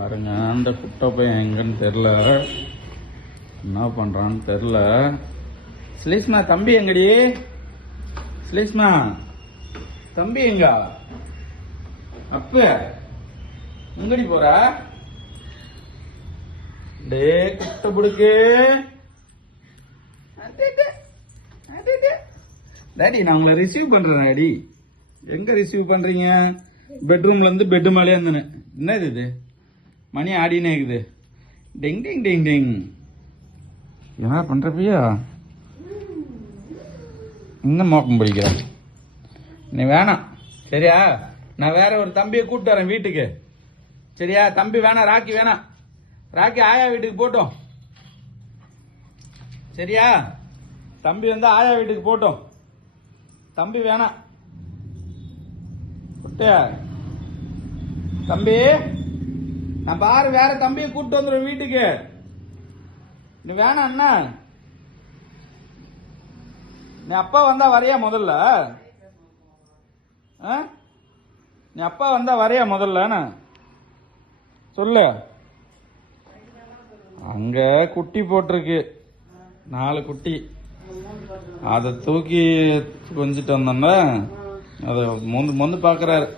பாருங்க அந்த குட்டை பையன் எங்கன்னு தெரியல, என்ன பண்றான்னு தெரியல. ஸ்லீஸ்மா தம்பி எங்கடி? ஸ்லீஸ்மா தம்பி எங்க? அப்ப எங்கடி போற? டே குட்டை புடுக்கு டாடி, நான் உங்களை ரிசீவ் பண்றேன் டாடி. எங்க ரிசீவ் பண்றீங்க? பெட்ரூம்ல இருந்து பெட் மேலே இருந்தேன். என்னது இது? மணி ஆடினே இருக்குது. டிங் டிங் டிங் டிங். என்ன பண்றப்பியா? இன்னும் மோக்கம் பிடிக்கிற நீ? வேணாம் சரியா? நான் வேற ஒரு தம்பியை கூப்பிட்டு வரேன் வீட்டுக்கு சரியா? தம்பி வேணாம், ராக்கி வேணாம். ராக்கி ஆயா வீட்டுக்கு போட்டோம் சரியா? தம்பி வந்து ஆயா வீட்டுக்கு போட்டோம். தம்பி வேணாம். தம்பி நான் பாரு வேற தம்பியை கூப்பிட்டு வந்துடும் வீட்டுக்கு. நீ வேணாம் அண்ணா. நீ அப்பா வந்தா வரையா முதல்ல? நீ அப்பா வந்தா வரையா முதல்ல சொல்லு. அங்க குட்டி போட்டிருக்கு, 4 குட்டி. அதை தூக்கி கொஞ்சிட்டு வந்தோம்னா அதை மொந்து மொந்து பாக்குறாரு.